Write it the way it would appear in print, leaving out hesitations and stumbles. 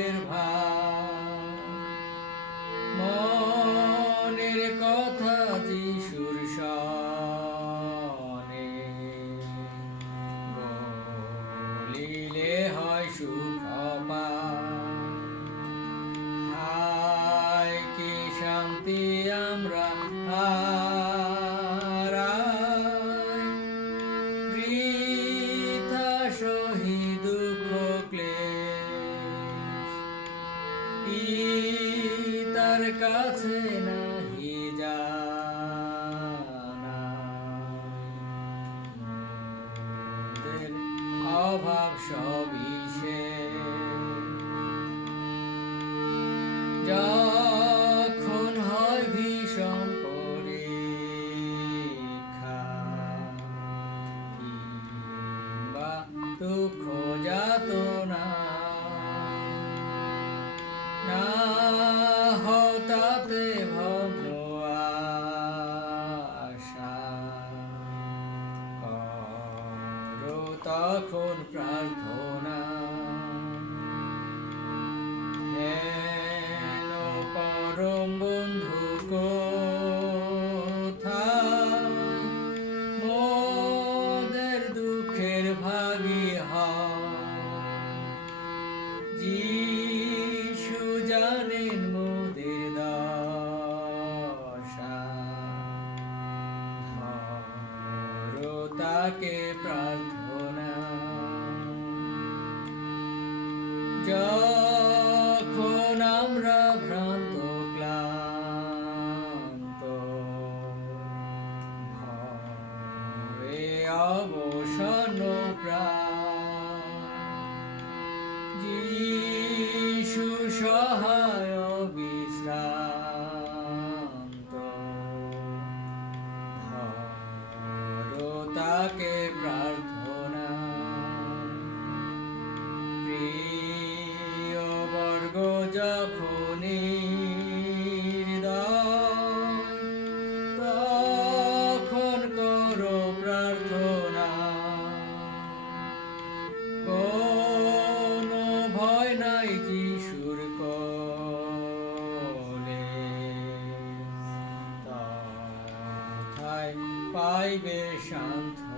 দুঃখের ভার, মনের কথা যিশুর শনে বলিলে হয় সুখ পায়। হায় কি শান্তি আমরা হারাই, বৃথা সহি দুঃখ ক্লেশ, পিতার কাছে নাহি জানাই, অভাব সবই শেষ। যখন হয় ভীষণ পরীক্ষা কিংবা দুঃখ যাতনা, না হও তাতে ভগ্ন আশা, করো তখন প্রার্থনা। হেন পরম বন্ধু কোথায়, মোদের দুঃখের ভাগী হয়। যিশু জানেন মোদের দশা, ধরো তাকে প্রার্থনা। যখন আমরা ভ্রান্ত ক্লান্ত, ভয়ে অবসন্ন প্রাণ, যিশু সহায় বিশ্রান্ত, ধরো তাকে প্রার্থনা। প্রিয় বর্গ যখনই হৃদয়, তখন করো প্রার্থনা। কোনো ভয় নাই যিশুর কোলে, তথায় পাইবে শান্তি।